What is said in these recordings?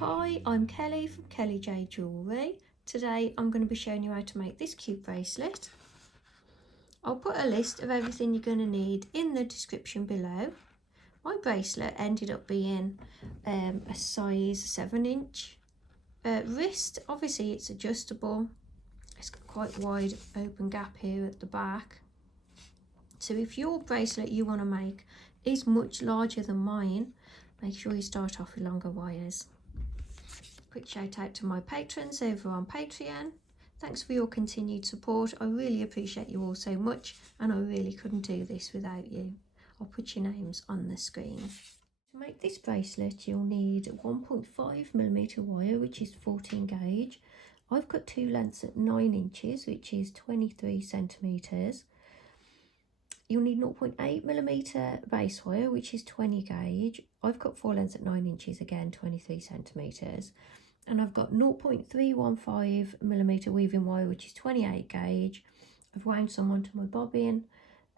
Hi, I'm Kelly from Kelly J Jewellery. Today I'm going to be showing you how to make this cute bracelet. I'll put a list of everything you're going to need in the description below. My bracelet ended up being a size 7-inch wrist. Obviously it's adjustable. It's got quite a wide open gap here at the back. So if your bracelet you want to make is much larger than mine, make sure you start off with longer wires. Quick shout out to my patrons over on Patreon. Thanks for your continued support. I really appreciate you all so much, and I really couldn't do this without you. I'll put your names on the screen. To make this bracelet you'll need 1.5mm wire, which is 14 gauge. I've cut two lengths at 9 inches, which is 23 centimetres. You'll need 0.8mm base wire, which is 20 gauge. I've cut 4 lengths at 9 inches, again 23 centimetres. And I've got 0.315mm weaving wire, which is 28 gauge. I've wound some onto my bobbin.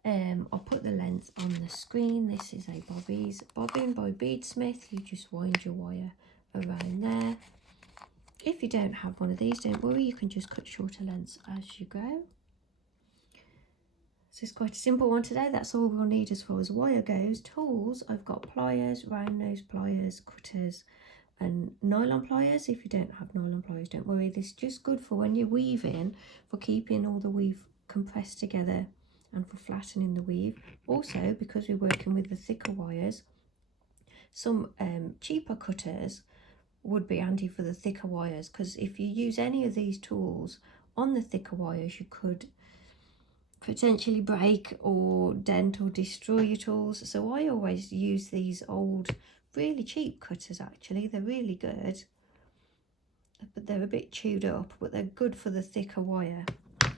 I'll put the length on the screen. This is a Bobeeze bobbin by Beadsmith. You just wind your wire around there. If you don't have one of these, don't worry, you can just cut shorter lengths as you go. So it's quite a simple one today. That's all we'll need as far as wire goes. Tools, I've got pliers, round nose pliers, cutters and nylon pliers. If you don't have nylon pliers, don't worry. This is just good for when you're weaving, for keeping all the weave compressed together and for flattening the weave. Also, because we're working with the thicker wires, some cheaper cutters would be handy for the thicker wires, because if you use any of these tools on the thicker wires, you could potentially break or dent or destroy your tools. So I always use these old, really cheap cutters. Actually, they're really good, but they're a bit chewed up, but they're good for the thicker wire.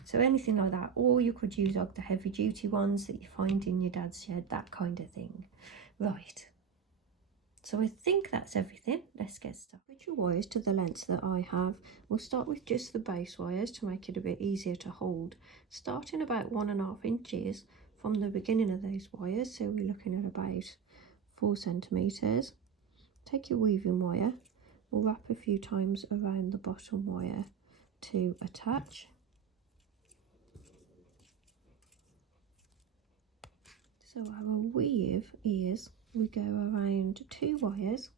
So anything like that, or you could use like the heavy duty ones that you find in your dad's shed, that kind of thing. Right, so I think that's everything. Let's get started. Put your wires to the lengths that I have. We'll start with just the base wires to make it a bit easier to hold, starting about 1.5 inches from the beginning of those wires. So we're looking at about 4 centimetres. Take your weaving wire, we'll wrap a few times around the bottom wire to attach. So our weave is, we go around 2 wires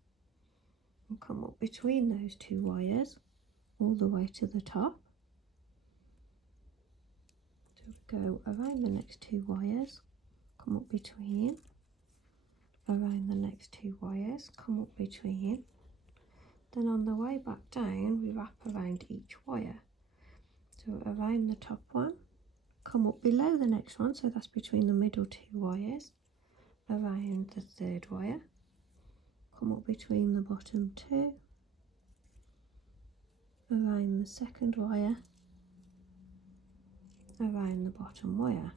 and come up between those 2 wires all the way to the top. So we go around the next 2 wires, come up between, around the next 2 wires, come up between. Then on the way back down, we wrap around each wire. So around the top one, come up below the next one, so that's between the middle 2 wires, around the 3rd wire, come up between the bottom 2, around the 2nd wire, around the bottom wire.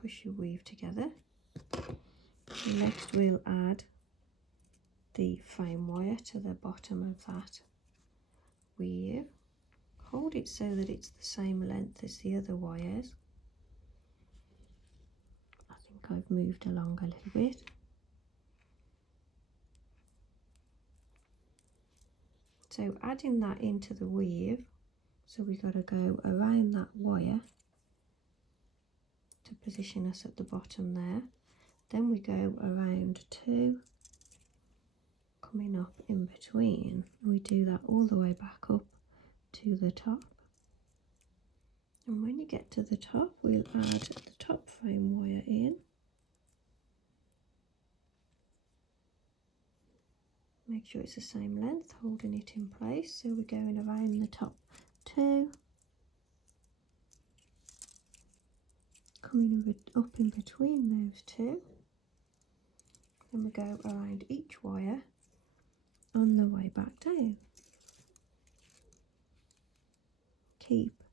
Push your weave together. Next we'll add the frame wire to the bottom of that weave. Hold it so that it's the same length as the other wires. I think I've moved along a little bit. So adding that into the weave, so we've got to go around that wire to position us at the bottom there. Then we go around 2, coming up in between, and we do that all the way back up to the top. And when you get to the top, we'll add the top frame wire in. Make sure it's the same length, holding it in place. So we're going around the top 2, coming up in between those 2. Then we go around each wire on the way back down. Keep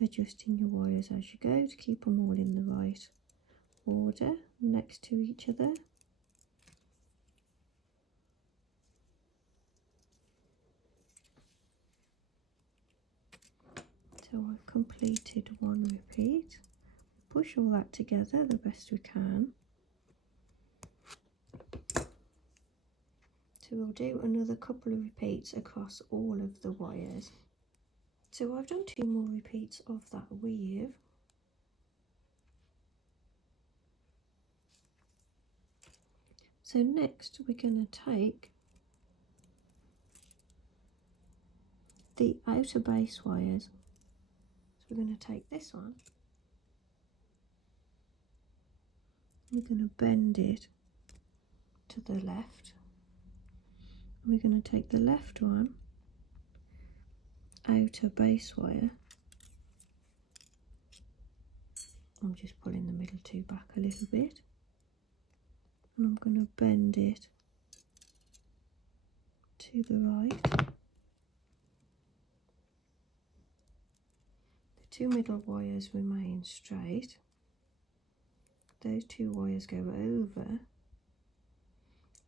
adjusting your wires as you go to keep them all in the right order next to each other. So I've completed one repeat. Push all that together the best we can. So we'll do another couple of repeats across all of the wires. So I've done 2 more repeats of that weave. So next we're going to take the outer base wires. So we're going to take this one, we're going to bend it to the left, and we're going to take the left one, outer base wire, I'm just pulling the middle 2 back a little bit, and I'm going to bend it to the right. The 2 middle wires remain straight. Those 2 wires go over.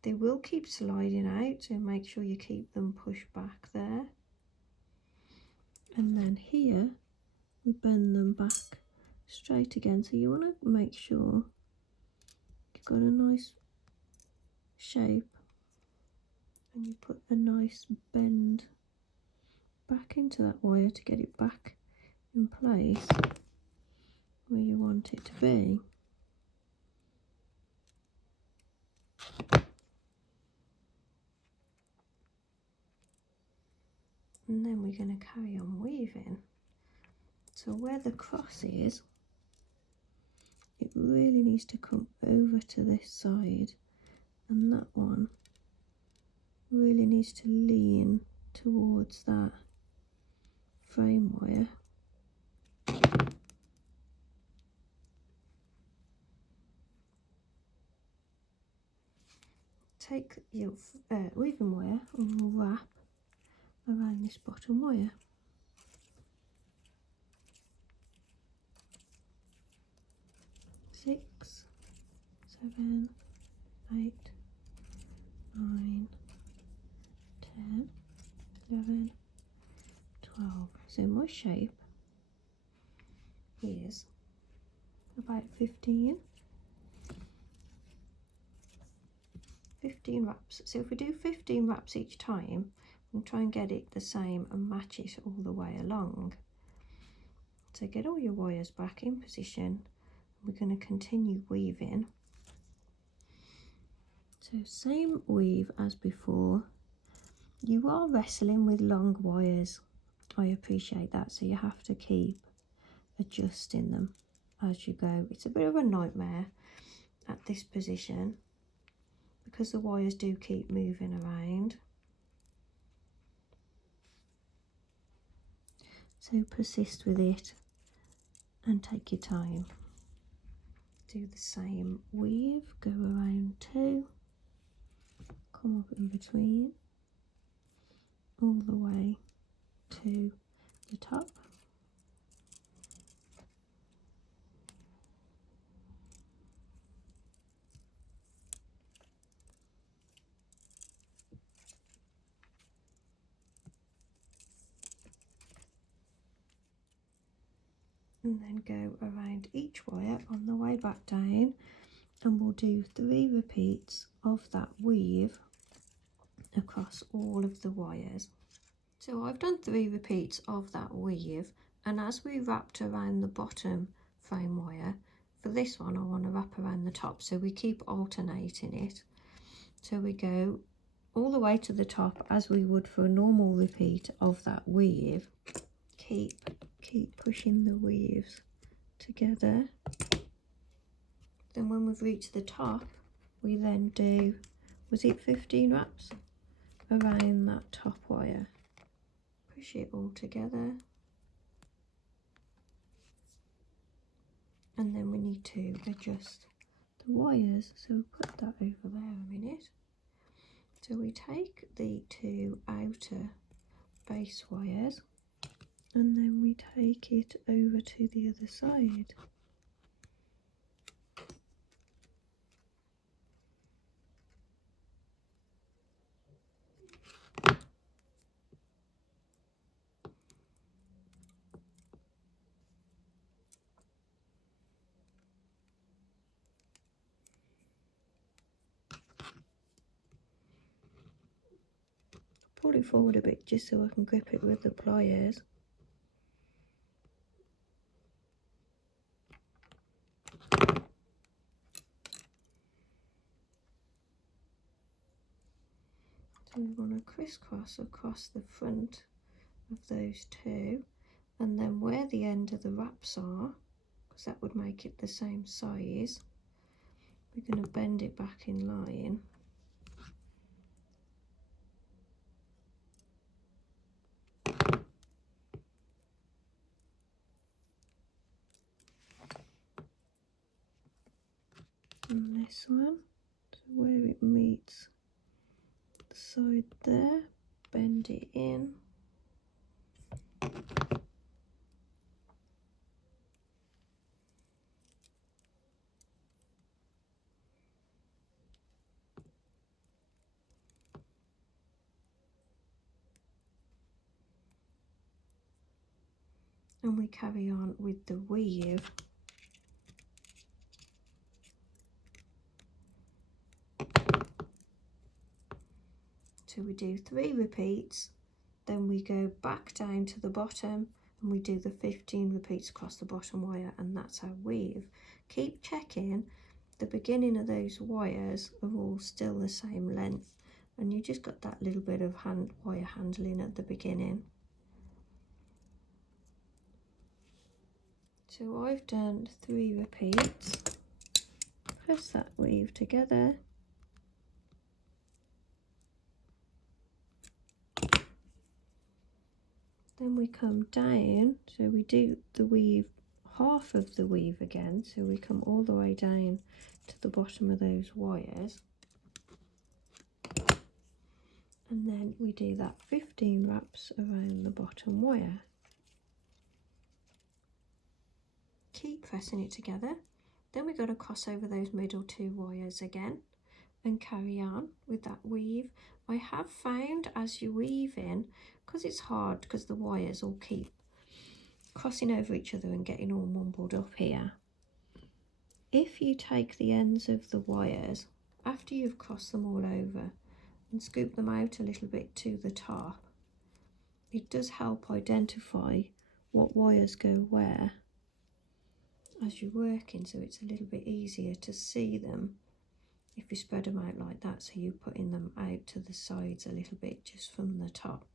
They will keep sliding out, so make sure you keep them pushed back there. And then here we bend them back straight again, so you want to make sure you've got a nice shape and you put a nice bend back into that wire to get it back in place where you want it to be. And then we're going to carry on weaving. So where the cross is, it really needs to come over to this side, and that one really needs to lean towards that frame wire. Take your weaving wire and we'll wrap around this bottom wire. Six, 7, 8, 9, 10, 11, 12. So my shape is about 15 wraps. So if we do 15 wraps each time, we'll try and get it the same and match it all the way along. So get all your wires back in position. We're going to continue weaving. So same weave as before. You are wrestling with long wires, I appreciate that, so you have to keep adjusting them as you go. It's a bit of a nightmare at this position because the wires do keep moving around. So persist with it and take your time. Do the same weave, go around 2, come up in between, all the way to the top. And then go around each wire on the way back down, and we'll do 3 repeats of that weave across all of the wires. So I've done 3 repeats of that weave, and as we wrapped around the bottom frame wire, for this one I want to wrap around the top, so we keep alternating it. So we go all the way to the top as we would for a normal repeat of that weave. Keep pushing the weaves together. Then when we've reached the top, we then do, was it 15 wraps around that top wire? Push it all together. And then we need to adjust the wires, so we'll put that over there a minute. So we take the 2 outer base wires and then we take it over to the other side. pull it forward a bit just so I can grip it with the pliers. So we want to crisscross across the front of those two, and then where the end of the wraps are, because that would make it the same size, we're going to bend it back in line. And this one, so where it meets the side there, bend it in. And we carry on with the weave. So we do 3 repeats, then we go back down to the bottom and we do the 15 repeats across the bottom wire, and that's our weave. Keep checking the beginning of those wires are all still the same length, and you just got that little bit of wire handling at the beginning. So I've done 3 repeats, press that weave together, then we come down, so we do the weave, half of the weave again, so we come all the way down to the bottom of those wires, and then we do that 15 wraps around the bottom wire. Keep pressing it together, then we've got to cross over those middle 2 wires again and carry on with that weave. I have found as you weave in, because it's hard because the wires all keep crossing over each other and getting all mumbled up here, if you take the ends of the wires after you've crossed them all over and scoop them out a little bit to the top, it does help identify what wires go where as you're working, so it's a little bit easier to see them if you spread them out like that, so you're putting them out to the sides a little bit just from the top.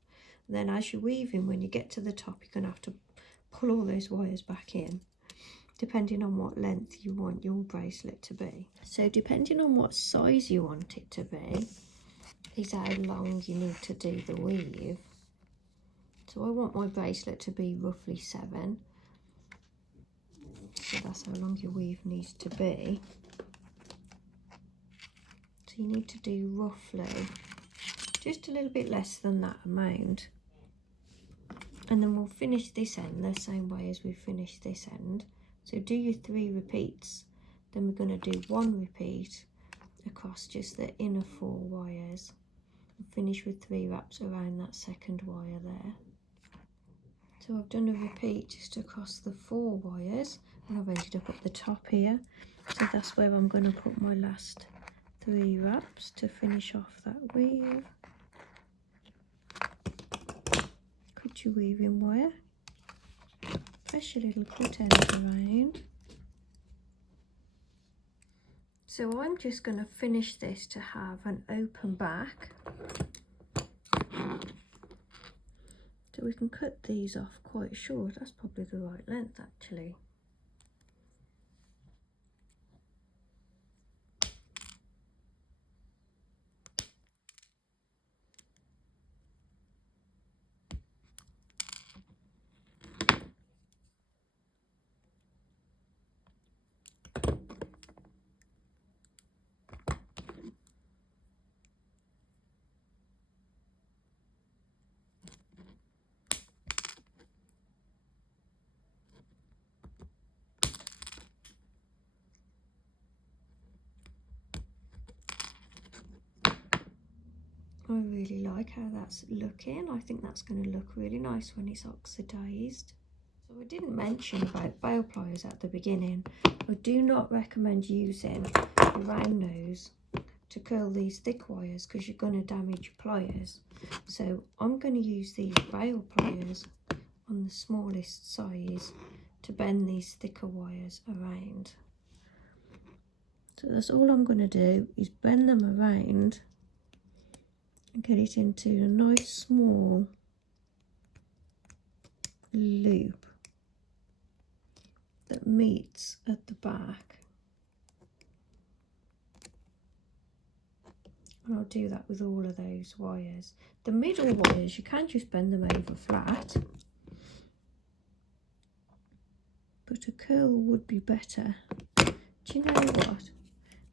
And then as you're weaving, when you get to the top, you're going to have to pull all those wires back in, depending on what length you want your bracelet to be. So depending on what size you want it to be is how long you need to do the weave. So I want my bracelet to be roughly 7, so that's how long your weave needs to be. So you need to do roughly just a little bit less than that amount, and then we'll finish this end the same way as we finished this end. So do your 3 repeats, then we're going to do 1 repeat across just the inner 4 wires and finish with 3 wraps around that second wire there. So I've done a repeat just across the 4 wires, and I've ended up at the top here, so that's where I'm going to put my last 3 wraps to finish off that weave. Cut your weaving wire, press your little cut ends around. So I'm just going to finish this to have an open back, so we can cut these off quite short. That's probably the right length actually. I really like how that's looking. I think that's going to look really nice when it's oxidized. So I didn't mention about bail pliers at the beginning. I do not recommend using the round nose to curl these thick wires because you're going to damage your pliers. So I'm going to use these rail pliers on the smallest size to bend these thicker wires around. So that's all I'm going to do, is bend them around and get it into a nice small loop that meets at the back. And I'll do that with all of those wires. The middle wires, you can just bend them over flat, but a curl would be better. Do you know what?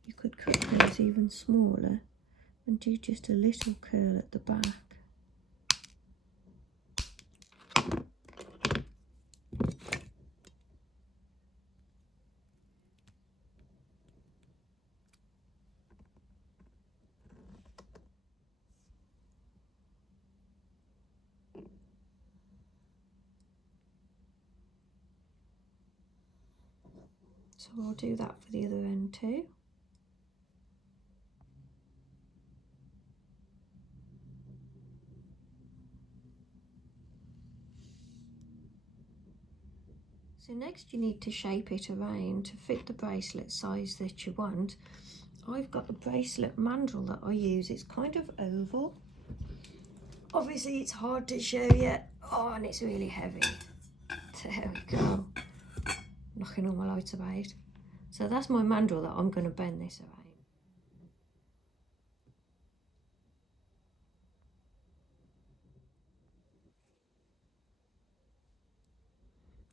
You could cut those even smaller and do just a little curl at the back. So I'll do that for the other end too. So next you need to shape it around to fit the bracelet size that you want. I've got a bracelet mandrel that I use. It's kind of oval. Obviously it's hard to show you. Oh, and it's really heavy. There we go. Knocking all my lights about. So that's my mandrel that I'm going to bend this around.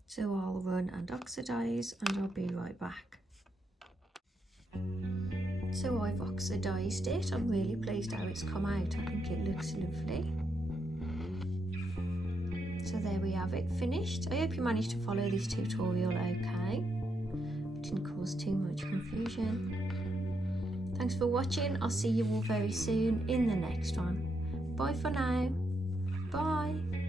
So I'll run and oxidise and I'll be right back. So I've oxidised it. I'm really pleased how it's come out. I think it looks lovely. So there we have it, finished. I hope you managed to follow this tutorial okay. Didn't cause too much confusion. Thanks for watching. I'll see you all very soon in the next one. Bye for now. Bye.